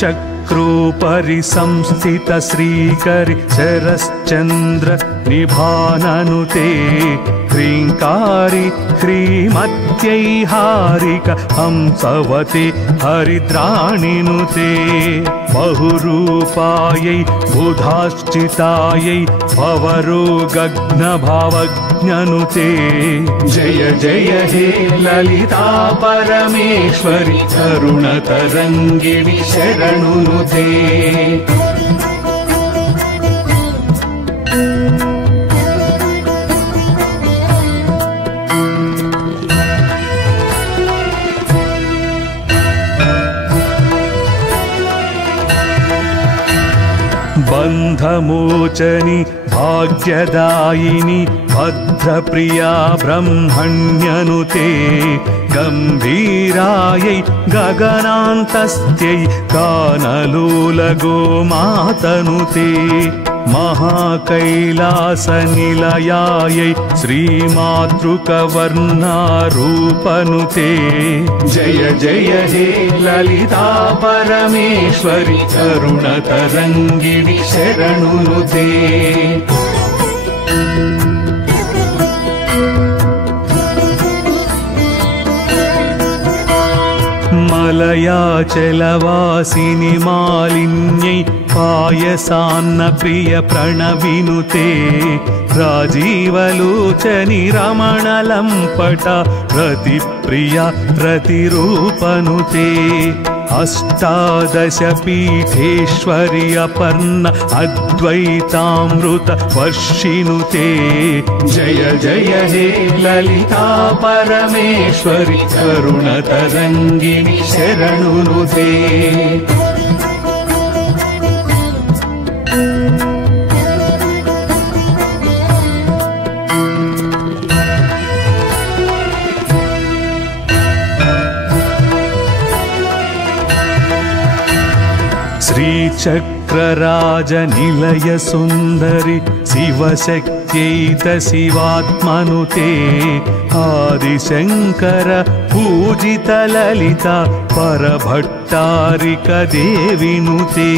चक्रोपरि संस्थित श्रीकरि शरश्चन्द्र निभाननुते ह्रीङ्कारी ह्रीमत्यै हारिक हंसवते हरिद्राणिनुते बहुरूपायै बुधाश्चितायै भवरोगघ्नभावज्ञनुते जय जय हे ललिता परमेश्वरि करुणतरङ्गिणि शरणुनुते बन्धमोचनि भाग्यदायिनि भद्रप्रिया ब्रह्मण्यनुते गम्भीरायै गगनान्तस्यै कानलोलगोमातनुते महाकैलासनिलयायै श्रीमातृकवर्णारूपनुते जय जय हे ललिता परमेश्वरि करुणतरङ्गिणि शरणुनुते मलयाचलवासिनि मालिन्यै पायसान्न प्रिय प्रणविनुते राजीवलोचनि रमणलम्पट रतिप्रिया रतिरूपनुते अष्टादश पीठेश्वरि अपर्ण अद्वैतामृत वर्षिनुते जय जय हे ललिता परमेश्वरि करुणतरङ्गिणि शरणुनुते श्रीचक्रराजनिलय सुन्दरि शिवशक्त्यैत शिवात्मनुते आदिशङ्कर पूजित ललिता परभट्टारिक देविनुते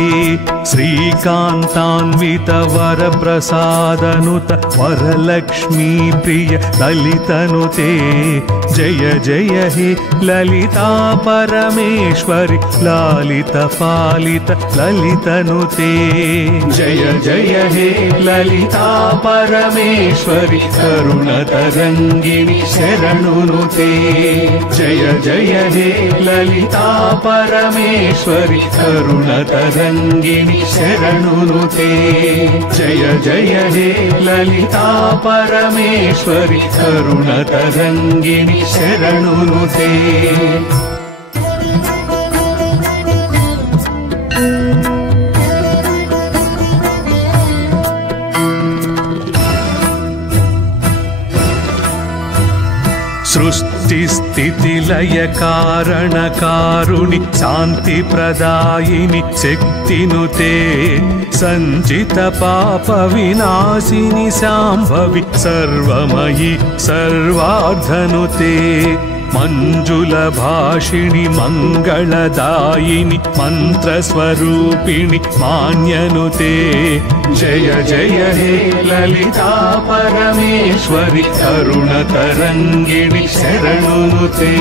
श्रीकान्तान्वित वरप्रसादनुत वरलक्ष्मी प्रिय ललितनुते जय जय हे ललिता परमेश्वरि लालित पालित ललितनुते जय जय हे ललिता परमेश्वरि करुणतरङ्गिणि शरणुनुते जय जय हे ललिता परमेश्वरि करुणतरङ्गिणि शरणुनुते जय जय हे ललिता परमेश्वरि करुणतरङ्गिणि शरणुनुते सृष्टिस्थितिलय कारणकारुणि शान्तिप्रदायिनि शक्तिनुते सञ्चित पाप विनाशिनि शाम्भवि सर्वमयि सर्वार्धनुते मञ्जुलभाषिणि मङ्गलदायिनि मन्त्रस्वरूपिणि मान्यनुते जय जय हे ललिता परमेश्वरि करुणतरङ्गिणि शरणुनुते